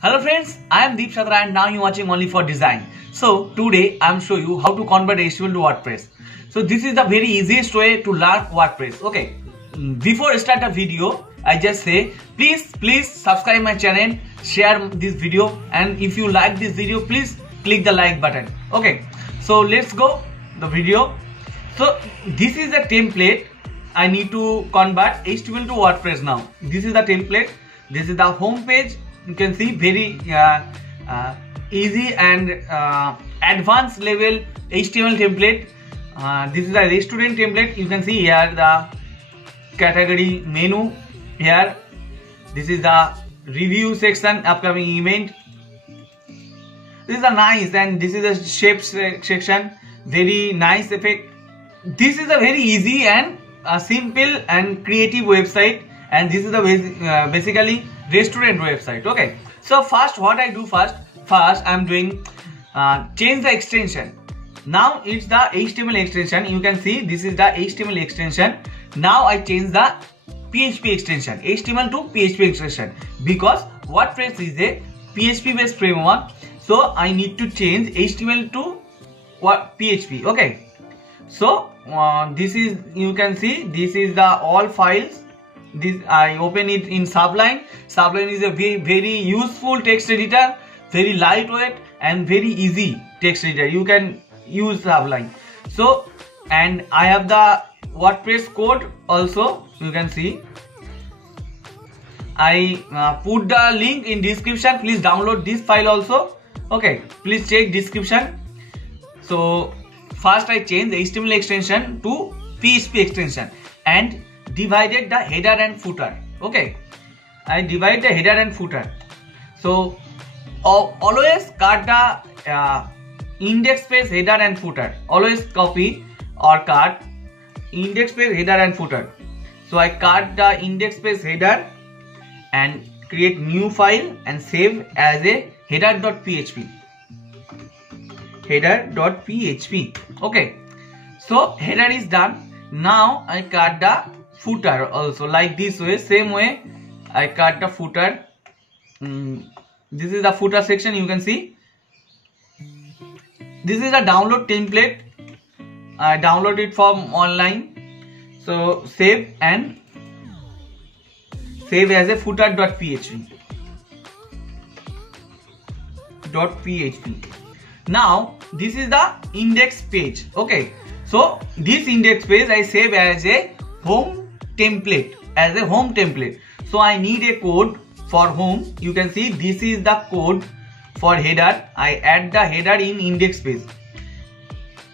Hello friends, I am Deep Chadra and now you are watching Only for Design. So today I am show you how to convert HTML to WordPress. So this is the very easiest way to learn WordPress. Okay, before I start the video, I just say please subscribe my channel, share this video, and if you like this video, please click the like button. Okay, so let's go the video. So this is the template. I need to convert HTML to WordPress now. This is the template. This is the home page. You can see very easy and advanced level HTML template. This is the restaurant template. You can see here the category menu here. This is the review section, upcoming event. This is a nice, and this is a shapes section. Very nice effect. This is a very easy and simple and creative website, and this is the basically restaurant website. Okay, so first what I do first I'm doing change the extension. Now it's the HTML extension. You can see this is the HTML extension. Now I change the PHP extension, HTML to PHP extension, because WordPress is a PHP based framework. So I need to change HTML to PHP. Okay, so this is, you can see this is the all files. This I open it in Sublime. Sublime is a very useful text editor, very lightweight and very easy text editor. You can use Sublime. So, and I have the WordPress code also. You can see I put the link in description. Please download this file also. Okay, please check description. So first I change the HTML extension to PHP extension and divided the header and footer. Okay, I divide the header and footer. So always cut the index space header and footer. Always copy or cut index space header and footer. So I cut the index space header and create new file and save as a header.php. Header.php. Okay, so header is done. Now I cut the footer also like this way. Same way I cut the footer. This is the footer section. You can see this is a download template. I download it from online. So save and save as a footer.php. Now this is the index page. Okay, so this index page I save as a home template, So I need a code for home. You can see this is the code for header. I add the header in index page.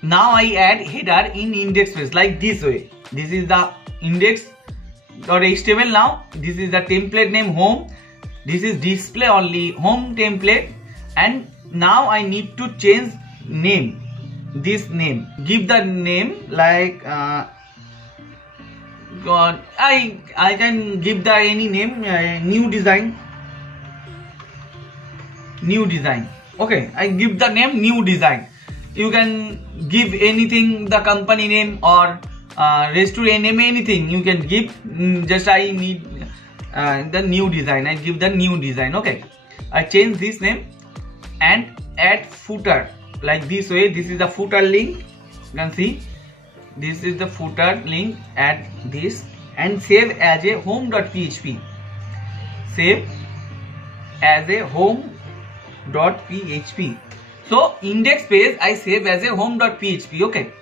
Now I add header in index page like this way. This is the index.html. Now this is the template name home. This is display only home template, and now I need to change name. This name, give the name like I can give the any name, new design. Okay, I give the name new design. You can give anything, the company name or restaurant name, anything you can give. Just I need the new design. I give the new design. Okay, I change this name and add footer like this way. This is the footer link. You can see this is the footer link. Add this and save as a home.php. Save as a home.php. So index page I save as a home.php. Okay,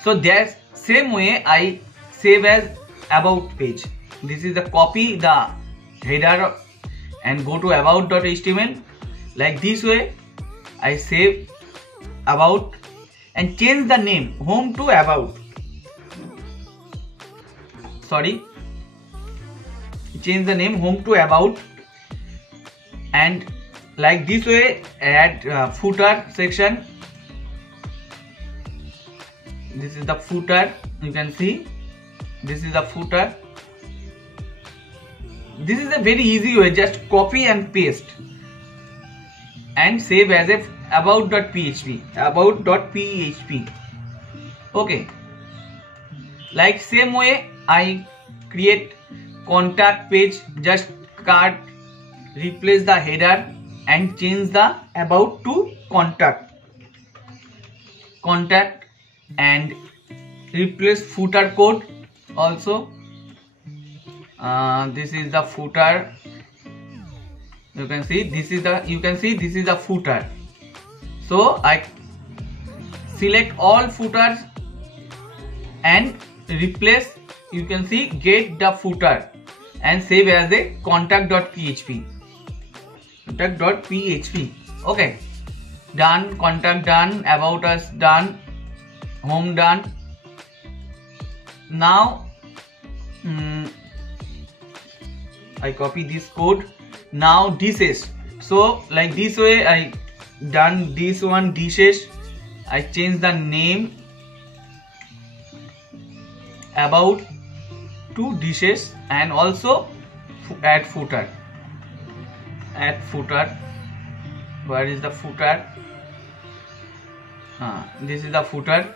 so that's same way I save as about page. This is the copy the header and go to about.html like this way. I save about and change the name home to about. Sorry, change the name home to about, and like this way add footer section. This is the footer. You can see this is the footer. This is a very easy way. Just copy and paste and save as a about.php. Okay, like same way I create contact page. Just cut, replace the header and change the about to contact and replace footer code also. This is the footer. You can see this is the footer. So I select all footers and replace, you can see, get the footer and save as a contact.php. Okay, done. Contact done, about us done, home done. Now I copy this code. Now dishes. So like this way I done this one, dishes. I change the name about to dishes and also add footer. Where is the footer? This is the footer.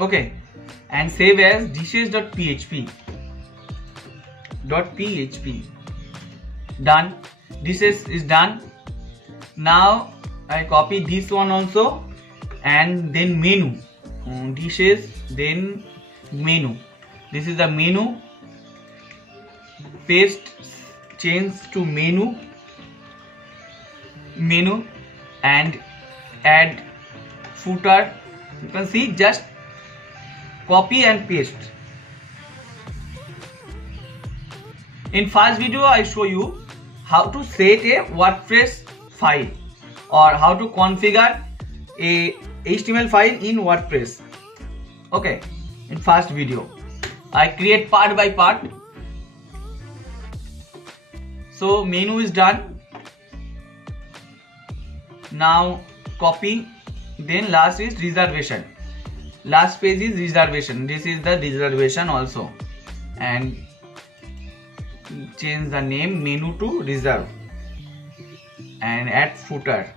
Okay, and save as dishes.php. Done. Dishes is done. Now I copy this one also, and then menu. Dishes, then menu. This is the menu. Paste, change to menu, and add footer. You can see, just copy and paste. In first video I show you how to set a WordPress file or how to configure a HTML file in WordPress. Okay, in first video I create part by part. So menu is done. Now copy, then last is reservation. Last page is reservation. This is the reservation also, and change the name menu to reserve and add footer.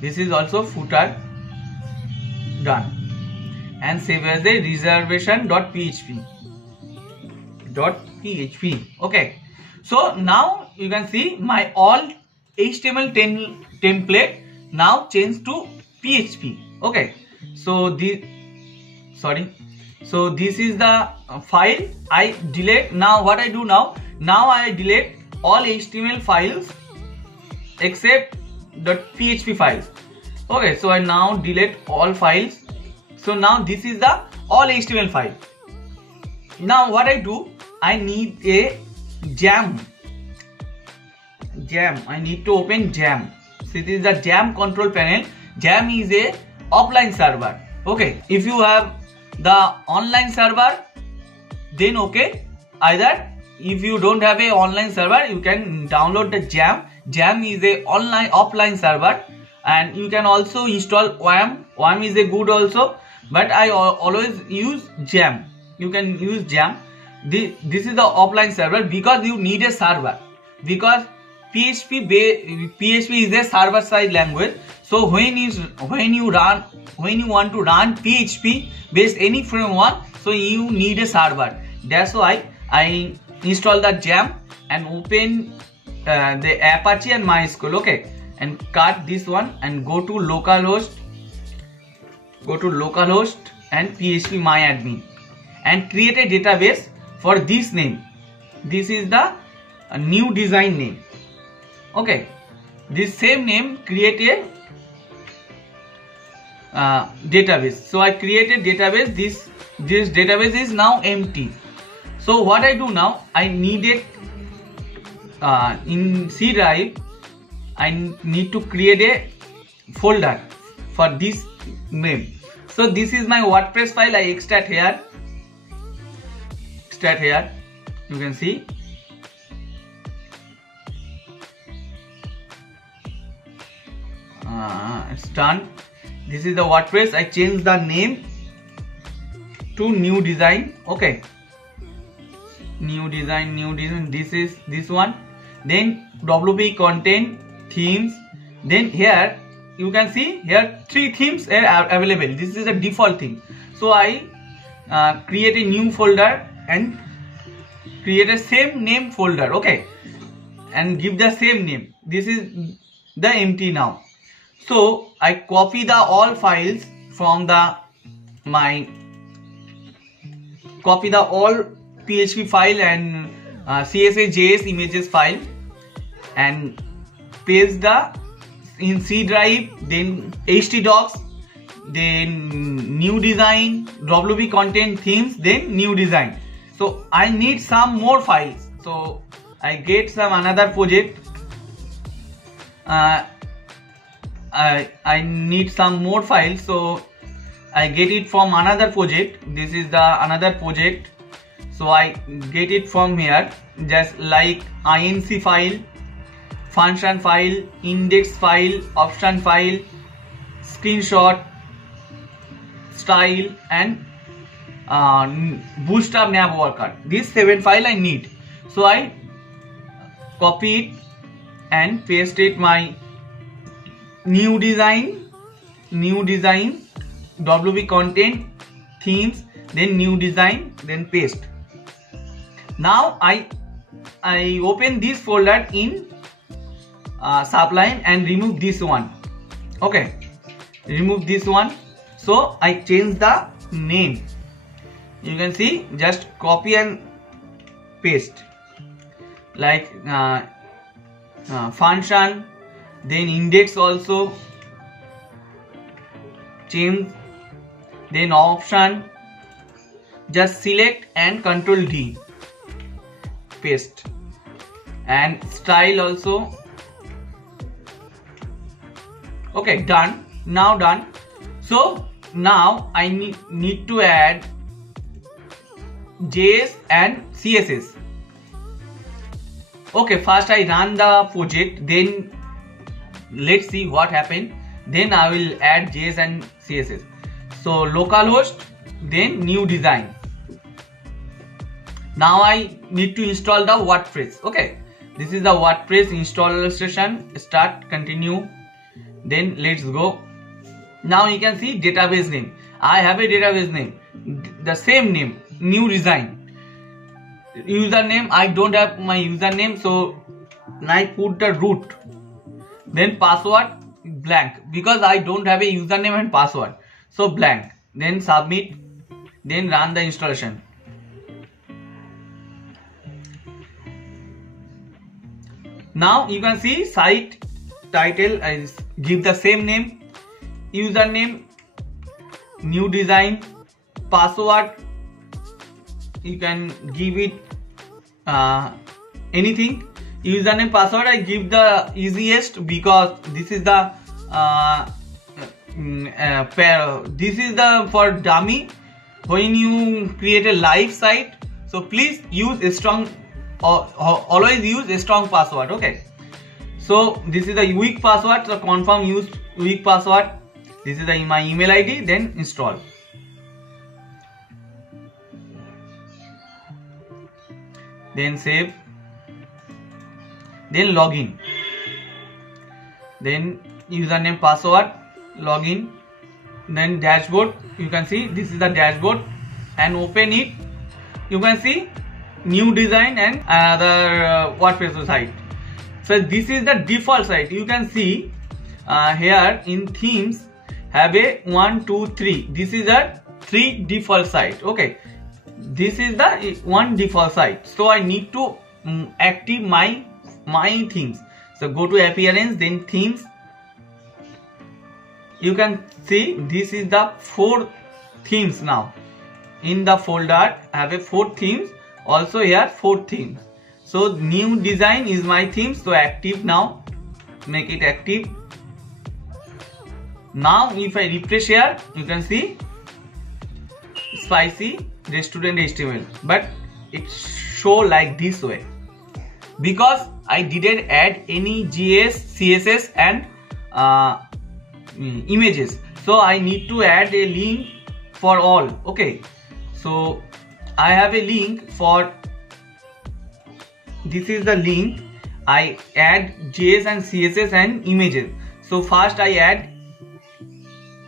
This is also footer. Done. And save as a reservation.php. Okay, so now you can see my all HTML template now changed to PHP. Okay, so this is the file I delete. Now what I do now I delete all HTML files except the PHP files. Okay, so I now delete all files. So now this is the all HTML file. Now what I do, I need a Jam. I need to open Jam. So this is the Jam control panel. Jam is a offline server. Okay, if you have the online server, then okay. Either if you don't have a online server, you can download the Jam. Jam is a offline server, and you can also install WAM. WAM is a good also, but I always use Jam. You can use Jam. This is the offline server because you need a server, because PHP is a server side language. So when you want to run PHP based any framework, so you need a server. That's why I install the Jam and open the Apache and MySQL. Okay, and cut this one and go to localhost and phpMyAdmin and create a database for this name. This is the new design name. Okay, this same name, create a database. So I created database. This database is now empty. So what I do now, I need it in C drive. I need to create a folder for this name. So this is my WordPress file. I extract here. You can see. It's done. This is the WordPress. I change the name to new design. Okay, new design. This is this one. Then WP content, themes. Then here you can see here 3 themes are available. This is a default theme. So I create a new folder and create a same name folder, okay, and give the same name. This is the empty now. So I copy the all files from the copy the all PHP file and CSS JS images file and paste the in C drive, then htdocs, then new design, WP content, themes, then new design. So I need some more files, so I get some another project. I need some more files, so I get it from another project. This is the another project, so I get it from here, just like inc file, function file, index file, option file, screenshot, style, and bootstrap nav worker. These 7 files I need, so I copy it and paste it my new design, WP content, themes, then new design, then paste. Now I open this folder in Sublime and remove this one, okay, remove this one. So I change the name, you can see, just copy and paste, like function, then index also change, then option, just select and Ctrl D, paste, and style also, okay, done. Now done. So now I need to add JS and CSS. Okay, first I run the project, then let's see what happened. Then I will add JS and CSS. So localhost, then new design. Now I need to install the WordPress. Okay, this is the WordPress installation. Start, continue, then let's go. Now you can see database name. I have a database name, the same name, new design. Username, I don't have my username, so I put the root. Then password blank, because I don't have a username and password, so blank. Then submit, then run the installation. Now you can see site title, I give the same name, username, new design, password, you can give it anything. Username, password I give the easiest, because this is the this is the for dummy when you create a live site. So please use a strong, always use a strong password, okay. So this is the weak password, so confirm use weak password. This is my email ID, then install. Then save, then login, then username, password, login, then dashboard. You can see this is the dashboard, and open it. You can see new design and another WordPress site. So this is the default site. You can see here in themes have a 1, 2, 3. This is a 3 default site, okay. This is the 1 default site, so I need to active my themes. So go to appearance, then themes. You can see this is the 4 themes. Now in the folder have a 4 themes, also here 4 themes. So new design is my theme, so active now, make it active. Now if I refresh here, you can see spicy restaurant HTML, but it show like this way because I didn't add any JS, CSS and images. So I need to add a link for all, okay. So I have a link for, this is the link. I add JS and CSS and images. So first I add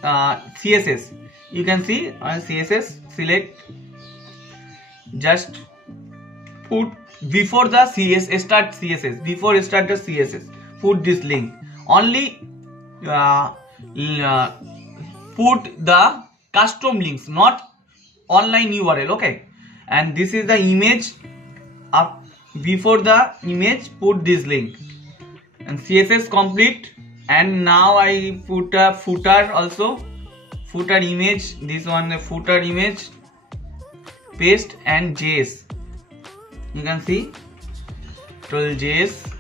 CSS. You can see CSS select, just put before the start CSS, before start the CSS, put this link. Only put the custom links, not online URL. Okay, and this is the image. Before the image, put this link, and CSS complete. And now I put a footer also, footer image, this one, the footer image, paste, and JS. You can see JS.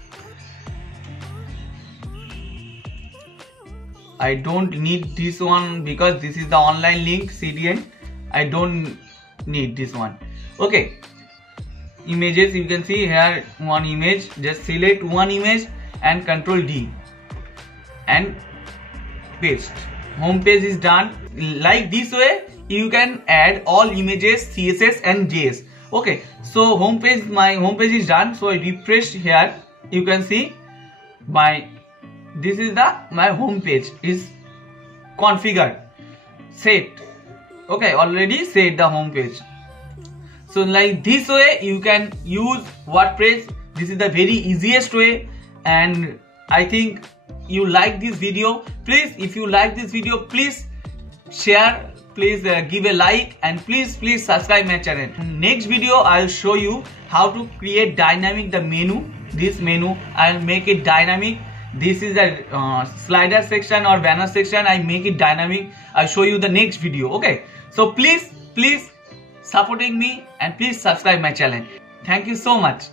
I don't need this one because this is the online link CDN. I don't need this one. Okay, images, you can see here one image. Just select one image and Control D and paste. Home page is done. Like this way you can add all images, CSS and JS. Okay, so my home page is done. So I refresh here. You can see my home page is configured, set. Okay, already set the home page. So like this way you can use WordPress. This is the very easiest way, and I think you like this video. Please, if you like this video, please share, please give a like, and please subscribe my channel. Next video I'll show you how to create dynamic the menu. This menu I'll make it dynamic. This is a slider section or banner section. I make it dynamic. I'll show you the next video. Okay, so please supporting me, and please subscribe my channel. Thank you so much.